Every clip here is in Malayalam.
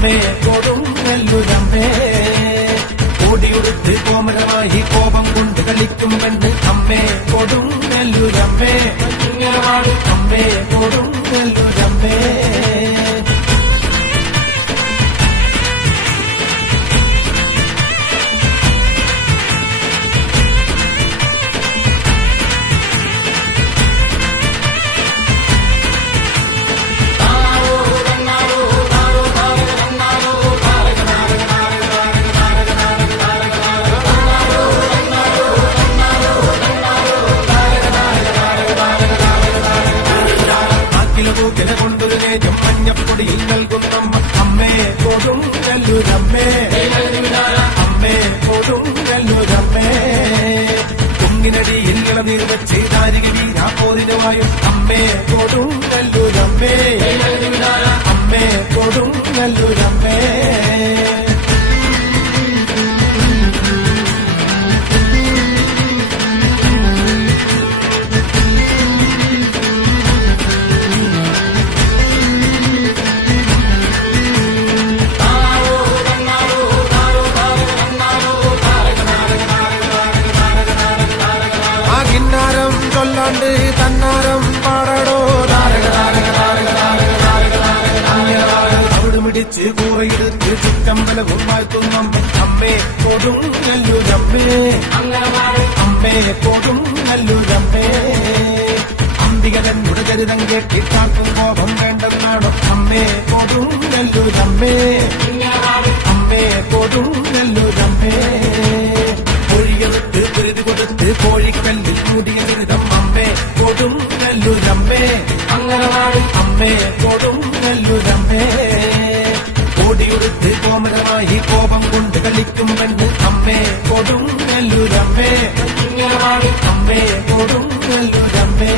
അമ്മേ കൊടുങ്ങല്ലൂരമ്മേ. ഓടിയുടുത്ത് കോമരമായി കോപം കൊണ്ട് കളിക്കും പെണ്ണ് അമ്മേ കൊടുങ്ങല്ലൂരമ്മേ. ഇങ്ങനവാട് അമ്മേ കൊടുങ്ങല്ലൂരമ്മേ. കില കൊണ്ടൊരു നേജം മഞ്ഞപ്പൊടിയിൽ നൽകുന്നമ്മ അമ്മേ കൊടുങ്ങല്ലൂരമ്മേ. അമ്മേ കൊടുങ്ങല്ലൂരമ്മേ. കുങ്ങിനടിയിൽ ഇളനീർ വെച്ച് ദാരിക വീരാപോരിനുമായും അമ്മേ കൊടുങ്ങല്ലൂരമ്മേ. അമ്മേ കൊടുങ്ങല്ലൂരമ്മേ. ചൊല്ലാണ്ട് തന്നാരം പാടടോ അവിടെ മിടിച്ച് കൂറയെടുത്ത് ചുറ്റമ്പലവും വാഴ്ത്തുന്നമ്മ അമ്മേ കൊടുങ്ങല്ലൂരമ്മേ. അമ്മേ കൊടുങ്ങല്ലൂരമ്മേ. അന്തികതന്നുടെ ചരിതം കേട്ടിട്ടാർക്കും കോപം വേണ്ടെന്നാണോ അമ്മേ കൊടുങ്ങല്ലൂരമ്മേ. അമ്മേ കൊടുങ്ങല്ലൂരമ്മേ. പൊഴിയെടുത്ത് കുരുതി കൊടുത്ത് കോഴിക്കല്ലിൽ മൂടിയ ചരിതം അമ്മേ കൊടുങ്ങല്ലൂരമ്മേ. അങ്ങനവാട് അമ്മേ കൊടുങ്ങല്ലൂരമ്മേ. ഓടിയുടുത്ത് കോമരമായി കോപം കൊണ്ട് കളിക്കും പെണ്ണ് അമ്മേ കൊടുങ്ങല്ലൂരമ്മേ. ഇങ്ങനവാട് അമ്മേ കൊടുങ്ങല്ലൂരമ്മേ.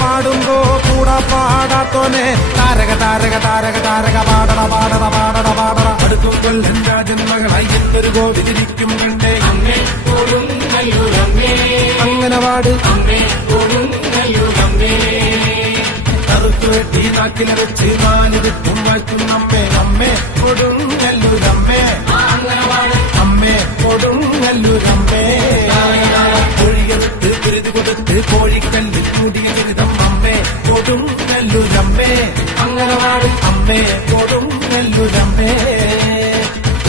പാടുമ്പോ കൂടാ പാടാത്തോനെ താരക താരക താരക താരക പാടണ പാടണ പാടണ പാടണ. അടുക്കും കൊല്ലൻ രാജന്മകളായി എന്നൊരു കോവിലിരിക്കും കണ്ടേ അമ്മേ കൊടുങ്ങല്ലൂരമ്മേ. അങ്ങനവാട് അമ്മേ കൊടുങ്ങല്ലൂരമ്മേ. കറുത്തുവെട്ടി നാക്കില വെച്ച് നാലിരുത്തും വാഴ്ത്തുന്നമ്മേ അമ്മേ കൊടുങ്ങല്ലൂരമ്മേ. അമ്മേ കൊടുങ്ങല്ലൂരമ്മേ. കോഴിയെടുത്ത് കുരുതി കൊടുത്ത് കോഴിക്കല്ലിൽ മൂടിയ ചരിതം അമ്മേ കൊടുങ്ങല്ലൂരമ്മേ. അങ്ങനവാട് അമ്മേ കൊടുങ്ങല്ലൂരമ്മേ.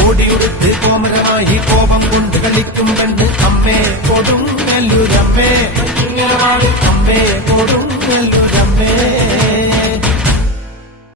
ഓടിയുടുത്ത് കോമരമായി കോപം കൊണ്ട് കളിക്കും പെണ്ണ് അമ്മേ കൊടുങ്ങല്ലൂരമ്മേ. ഇങ്ങനവാട് അമ്മേ കൊടുങ്ങല്ലൂരമ്മേ.